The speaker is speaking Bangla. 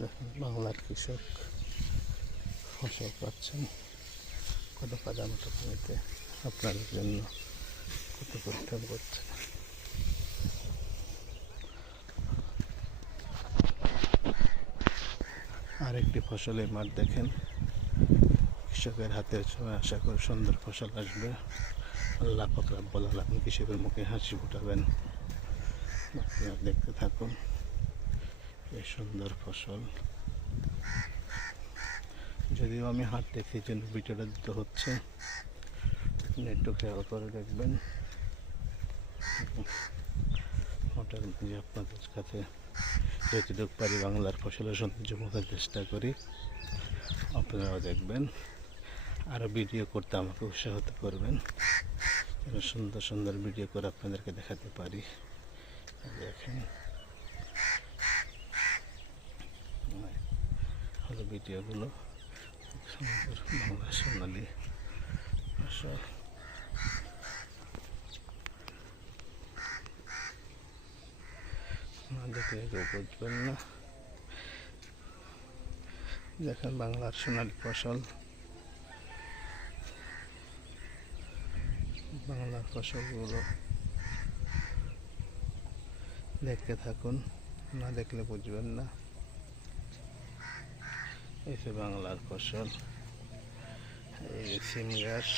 দেখেন বাংলার কৃষক ফসল পাচ্ছেন কত কাদামাটা পানিতে আপনাদের জন্য কত পরিশ্রম করছে। আরেকটি ফসলের মাঠ দেখেন, কৃষকের হাতের সময় আশা করি সুন্দর ফসল আসবে। আল্লাহ পাক রব্বুল আলামিন কৃষকের মুখে হাসি ফুটাবেন। আপনারা দেখতে থাকুন এই সুন্দর ফসল। যদিও আমি হাট দেখি জন্য ভিডিওটা দিতে হচ্ছে, একটু খেয়াল করে দেখবেন। ওটার মধ্যে আপনাদের কাছে যতটুকু পারি বাংলার ফসলের সৌন্দর্য বোঝার চেষ্টা করি, আপনারাও দেখবেন। আরও ভিডিও করতে আমাকে উৎসাহিত করবেন, সুন্দর সুন্দর ভিডিও করে আপনাদেরকে দেখাতে পারি। দেখেন হলো ভিডিওগুলো, সুন্দর বাংলা সোনালি ফসল। না দেখলে কেউ বুঝবেন না। দেখেন বাংলার সোনালি ফসল, বাংলার ফসলগুলো দেখতে থাকুন, না দেখলে বুঝবেন না। এই যে বাংলার ফসল, এই সিম গাছ।